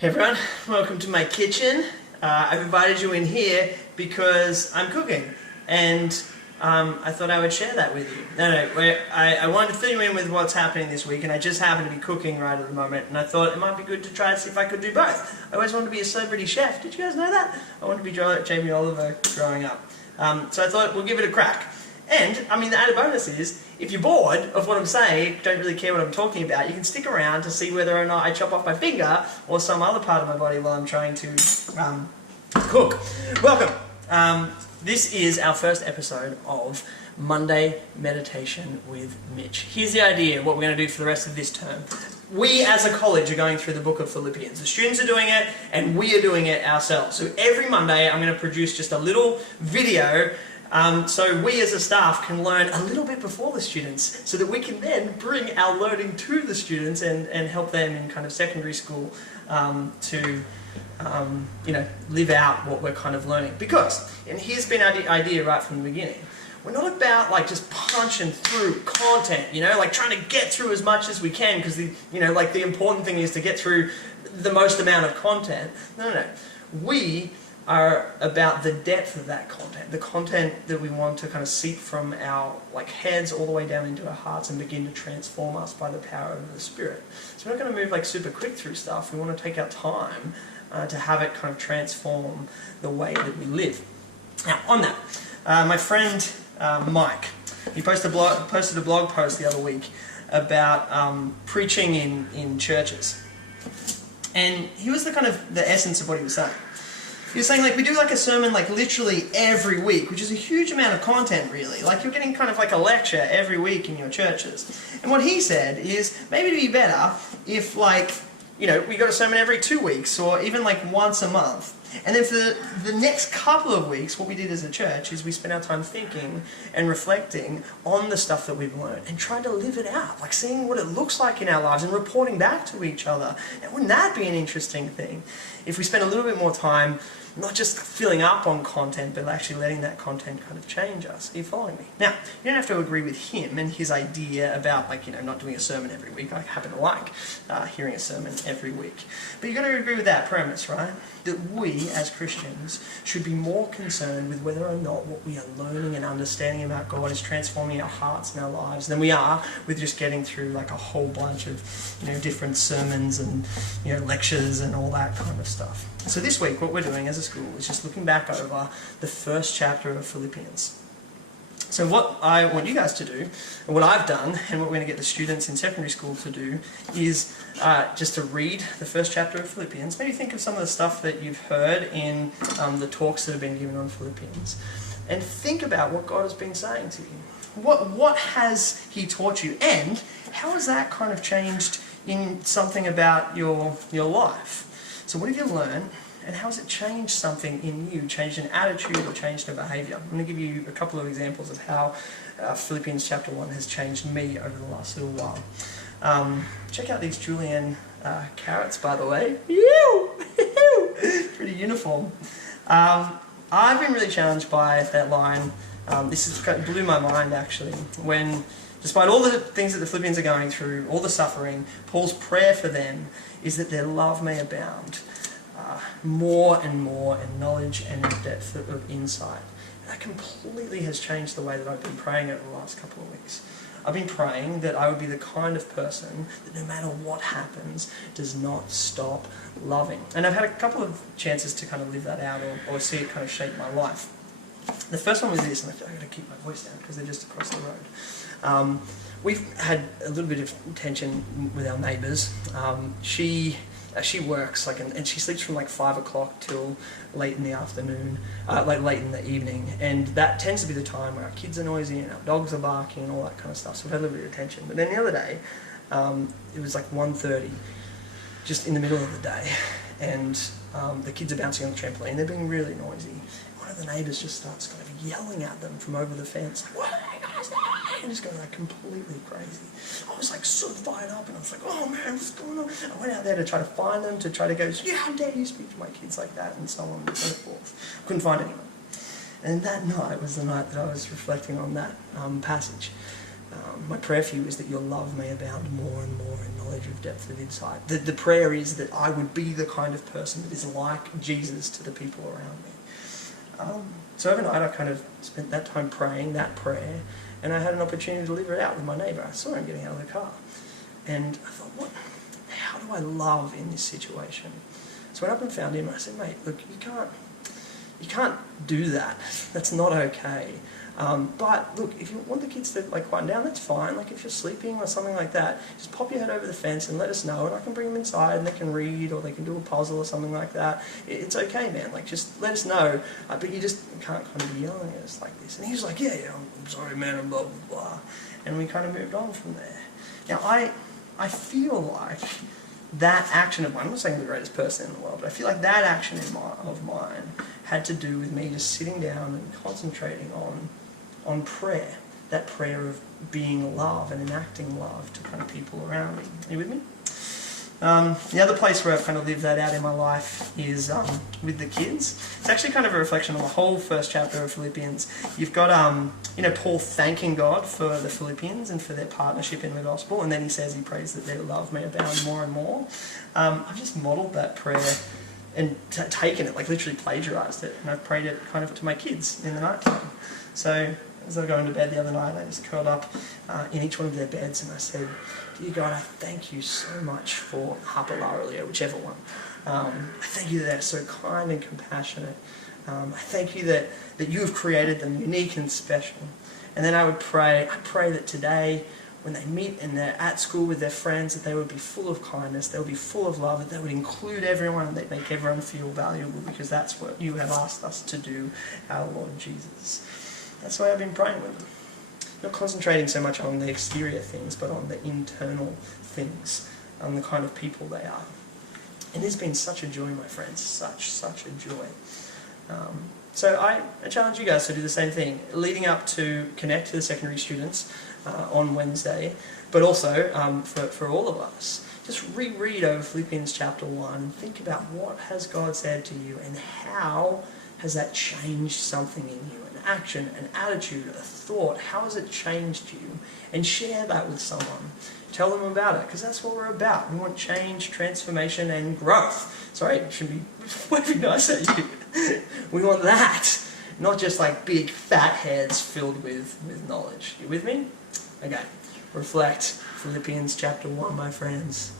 Hey everyone, welcome to my kitchen. I've invited you in here because I'm cooking and I thought I would share that with you. I wanted to fill you in with what's happening this week, and I just happen to be cooking right at the moment, and I thought it might be good to try to see if I could do both. I always wanted to be a celebrity chef. Did you guys know that? I wanted to be Jamie Oliver growing up. So I thought we'll give it a crack. And, I mean, the added bonus is, if you're bored of what I'm saying, don't really care what I'm talking about, you can stick around to see whether or not I chop off my finger or some other part of my body while I'm trying to cook. Welcome. This is our first episode of Monday Meditation with Mitch. Here's the idea, what we're going to do for the rest of this term. We as a college are going through the book of Philippians. The students are doing it, and we are doing it ourselves. So every Monday I'm going to produce just a little video so we as a staff can learn a little bit before the students, so that we can then bring our learning to the students and help them in kind of secondary school to live out what we're kind of learning. Because, and here's been our idea right from the beginning, we're not about like just punching through content, like trying to get through as much as we can, because the important thing is to get through the most amount of content. No. We are about the depth of that content, the content that we want to kind of seep from our heads all the way down into our hearts and begin to transform us by the power of the Spirit. So we're not going to move super quick through stuff. We want to take our time to have it kind of transform the way that we live. Now, on that, my friend Mike, he posted a blog post the other week about preaching in churches, and he was the essence of what he was saying. He was saying, we do a sermon literally every week, which is a huge amount of content, really. You're getting kind of a lecture every week in your churches. And what he said is, maybe it'd be better if we got a sermon every 2 weeks, or even once a month. And then for the next couple of weeks, what we did as a church is we spent our time thinking and reflecting on the stuff that we've learned and trying to live it out, seeing what it looks like in our lives and reporting back to each other. And wouldn't that be an interesting thing? If we spent a little bit more time not just filling up on content, but actually letting that content kind of change us. Are you following me? Now, you don't have to agree with him and his idea about, not doing a sermon every week. I happen to like hearing a sermon every week. But you've got to agree with that premise, right? That we, as Christians, should be more concerned with whether or not what we are learning and understanding about God is transforming our hearts and our lives than we are with just getting through a whole bunch of different sermons and lectures and all that kind of stuff. So this week, what we're doing as a school is just looking back over the first chapter of Philippians. So what I want you guys to do, and what I've done, and what we're going to get the students in secondary school to do, is just to read the first chapter of Philippians. Maybe think of some of the stuff that you've heard in the talks that have been given on Philippians, and think about what God has been saying to you. What has He taught you, and how has that kind of changed in something about your life? So what have you learned, and how has it changed something in you, changed an attitude or changed a behaviour? I'm going to give you a couple of examples of how Philippians chapter 1 has changed me over the last little while. Check out these julienne carrots, by the way. Pretty uniform. I've been really challenged by that line. This blew my mind, actually, when, despite all the things that the Philippians are going through, all the suffering, Paul's prayer for them is that their love may abound more and more in knowledge and in depth of insight. That completely has changed the way that I've been praying over the last couple of weeks. I've been praying that I would be the kind of person that no matter what happens, does not stop loving. And I've had a couple of chances to kind of live that out or see it kind of shape my life. The first one was this, and I've got to keep my voice down because they're just across the road. We've had a little bit of tension with our neighbours. She works and she sleeps from 5 o'clock till late in the afternoon, late in the evening, and that tends to be the time where our kids are noisy and our dogs are barking and all that kind of stuff. So we've had a little bit of tension. But then the other day, it was 1:30, just in the middle of the day, and the kids are bouncing on the trampoline. They're being really noisy. One of the neighbours just starts kind of yelling at them from over the fence, "What are you guys doing?" And just going completely crazy. I was so fired up, and I was "Oh man, what's going on?" I went out there to try to find them, to try to go, "Yeah, how dare you speak to my kids like that," and so on and so forth. Couldn't find anyone. And that night was the night that I was reflecting on that passage. My prayer for you is that your love may abound more and more in knowledge of depth of insight. The prayer is that I would be the kind of person that is like Jesus to the people around me. So overnight I kind of spent that time praying that prayer, and I had an opportunity to live it out with my neighbour. I saw him getting out of the car, and I thought, how do I love in this situation? So I went up and found him, and I said, mate, look, you can't do that. That's not okay. But look, if you want the kids to quieten down, that's fine. Like if you're sleeping or something like that, just pop your head over the fence and let us know, and I can bring them inside and they can read or they can do a puzzle or something like that. It's okay, man. Just let us know. But you just can't kind of be yelling at us like this. And he was like, yeah, I'm sorry, man, and blah, blah, blah. And we kind of moved on from there. Now, I feel like that action of mine, I'm not saying I'm the greatest person in the world, but I feel like that action of mine had to do with me just sitting down and concentrating on prayer, that prayer of being love and enacting love to kind of people around me. Are you with me? The other place where I've kind of lived that out in my life is with the kids. It's actually kind of a reflection on the whole first chapter of Philippians. You've got Paul thanking God for the Philippians and for their partnership in the gospel, and then he prays that their love may abound more and more. I've just modelled that prayer and taken it, literally plagiarised it, and I've prayed it kind of to my kids in the night time. So as I was going to bed the other night, I just curled up in each one of their beds and I said, dear God, I thank you so much for Harper, Lara, Leo, whichever one. I thank you that they're so kind and compassionate. I thank you that you have created them unique and special. And then I pray that today, when they meet and they're at school with their friends, that they would be full of kindness, they would be full of love, that they would include everyone, and they'd make everyone feel valuable, because that's what you have asked us to do, our Lord Jesus. That's why I've been praying with them. Not concentrating so much on the exterior things, but on the internal things, on the kind of people they are. And it's been such a joy, my friends, such a joy. So I challenge you guys to do the same thing, leading up to Connect to the secondary students on Wednesday, but also for all of us. Just reread over Philippians chapter 1 and think about what has God said to you and how has that changed something in you, an action, an attitude, a thought. How has it changed you? And share that with someone. Tell them about it, because that's what we're about. We want change, transformation, and growth. Sorry, it should be way nicer. We want that, not just big fat heads filled with knowledge. You with me? Okay. Reflect Philippians chapter 1, my friends.